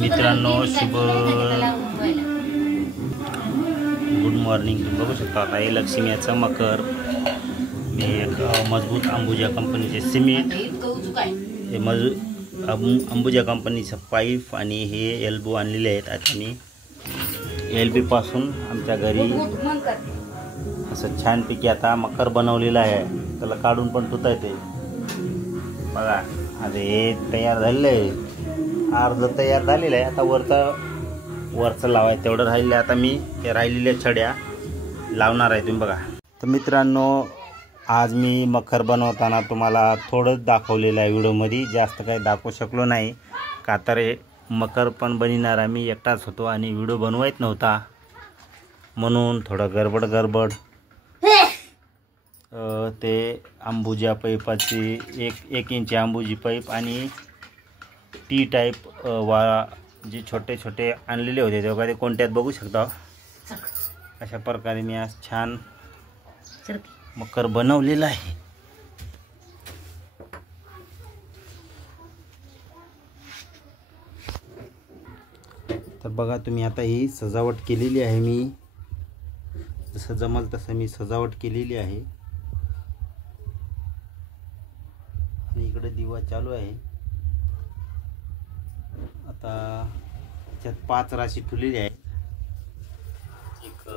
मित्रांनो शुभ good morning. तुम्ही बघू शकता आता हे लक्ष्मीचं मकर. मी एक मजबूत अंबुजा कंपनीचे सिमेंट, हे अंबुजा कंपनीचं पाईप आणि हे एल्बो आणलेले आहेत. आता मी एल्बो पासून आमच्या घरी असं छानपैकी आता मकर बनवलेलं आहे. त्याला काढून पण धुता येते बघा. आता हे तयार झालेलं आहे, अर्ध तयार झालेलं आहे. आता वरचं लावायचं तेवढं राहिलं. आता मी हे राहिलेल्या छड्या लावणार आहे. तुम्ही बघा. तर मित्रांनो, आज मी मकर बनवताना तुम्हाला थोडंच दाखवलेलं आहे व्हिडिओमध्ये, जास्त काही दाखवू शकलो नाही का तर हे मकर पण बनवणार मी एकटाच होतो आणि व्हिडिओ बनवायच नव्हता म्हणून थोडं गडबड ते अंबुजा पाईपाची एक इंची अंबुजी पाईप आणि टी टाईप जे छोटे छोटे आणलेले होते तेव्हा ते कोणत्यात बघू शकता. अशा प्रकारे मी आज छान मकर बनवलेला आहे. तर बघा तुम्ही, आता ही सजावट केलेली आहे. मी जसं जमल तसं मी सजावट केलेली आहे. आणि इकडे दिवा चालू आहे. आता त्यात 5 राशी ठेवलेली आहे. एक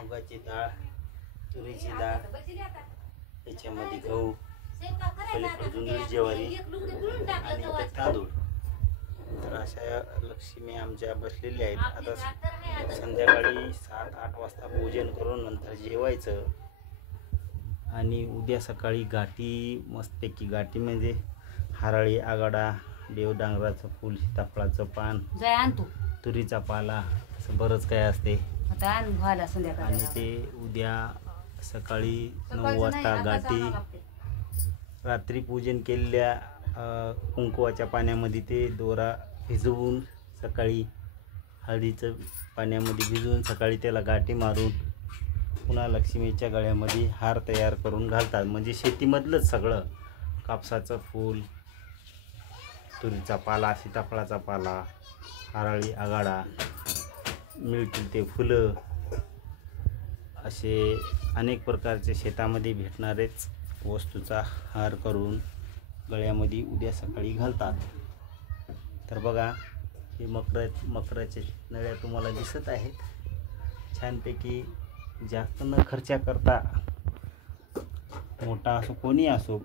मुगाची डाळ, तुरीची डाळ, त्याच्यामध्ये गहू, जुनी ज्वारी आणि तांदूळ. तर अशा लक्ष्मी आमच्या बसलेल्या आहेत. आता संध्याकाळी 7-8 वाजता पूजन करून नंतर जेवायचं आणि उद्या सकाळी गाठी, मस्तपैकी गाठी म्हणजे हरळी, आगाडा, देवडांगराचं फूल, सीताफळाचं पान, तुरीचा पाला, असं बरंच काय असते. आणि ते उद्या सकाळी 9 वाजता गाठी, रात्री पूजन केलेल्या कुंकवाच्या पाण्यामध्ये ते दोरा भिजवून सकाळी हळदीचं पाण्यामध्ये भिजवून सकाळी त्याला गाठी मारून पुन्हा लक्ष्मीच्या गळ्यामध्ये हार तयार करून घालतात. म्हणजे शेतीमधलंच सगळं, कापसाचं फूल, तुरीचा पाला, सीताफळाचा पाला, हरळी, आगाडा, मिळतील ते फुलं, असे अनेक प्रकारचे शेतामध्ये भेटणारेच वस्तूचा हार करून गळ्यामध्ये उद्या सकाळी घालतात. तर बघा, हे मकराचे नळ्या तुम्हाला दिसत आहेत. छानपैकी जास्त न खर्च करता, मोठा असो कोणी असो,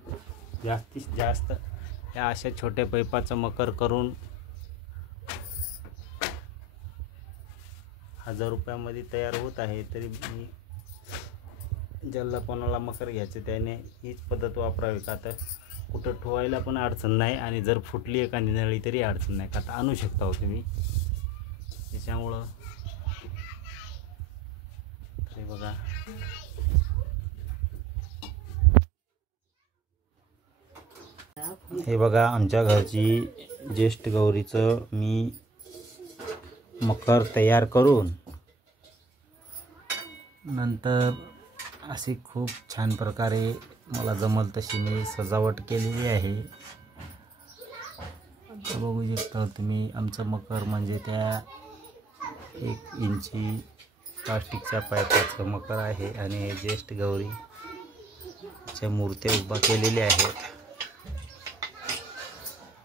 जास्तीत जास्त या अशा छोट्या पाईपाचं मकर करून 1000 रुपयामध्ये तयार होत आहे. तरी मी ज्याला कोणाला मकर घ्यायचं त्याने हीच पद्धत वापरावी. का तर कुठं ठेवायला पण अडचण नाही आणि जर फुटली एखादी नळी तरी अडचण नाही, का तर आणू शकता हो तुम्ही. त्याच्यामुळं हे बघा, हे बघा आमच्या घरची ज्येष्ठ गौरीचं मी मकर तयार करून नंतर अशी खूप छान प्रकारे मला जमल तशी मी सजावट केलेली आहे. बघू शकता तुम्ही, आमचं मकर म्हणजे त्या 1 इंची प्लास्टिकच्या पाईपाचं मकर आहे. आणि हे ज्येष्ठ गौरीच्या मूर्त्या उभा केलेल्या आहेत.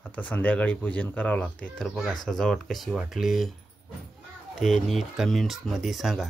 आता संध्याकाळी पूजन करावं लागते. तर बघा सजावट कशी वाटली ते नीट कमेंट्समध्ये सांगा.